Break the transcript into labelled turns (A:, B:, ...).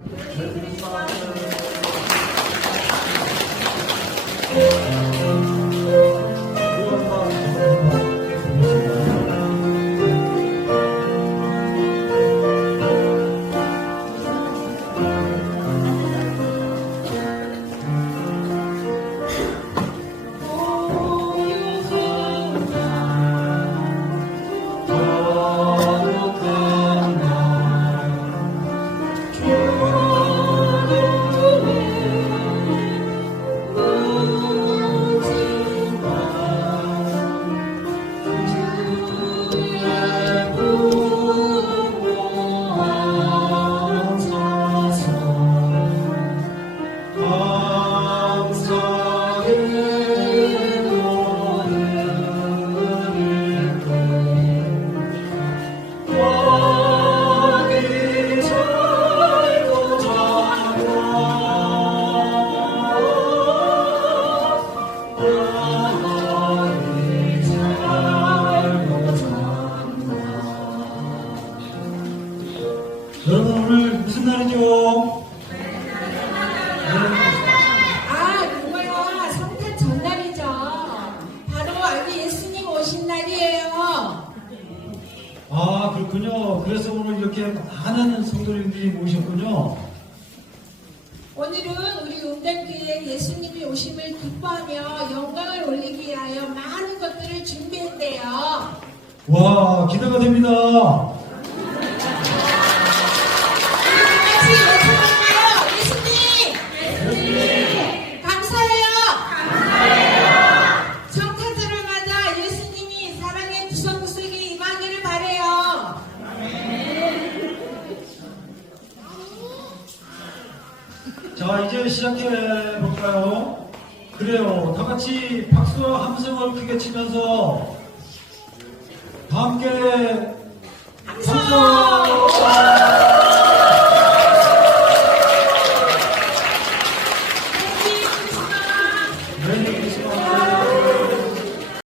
A: Thank you. 여러분 오늘 무슨 날이죠?
B: 아, 그거요. 성탄 전날이죠. 바로 아기 예수님 오신 날이에요.
A: 아 그렇군요. 그래서 오늘 이렇게 많은 성도님들이 모이셨군요.
B: 오늘은 우리 운전교회에 예수님이 오심을 기뻐하며 영광을 올리기 위하여 많은 것들을 준비했대요.
A: 와 기대가 됩니다. 자 이제 시작해 볼까요? 그래요. 다 같이 박수와 함성을 크게 치면서 다 함께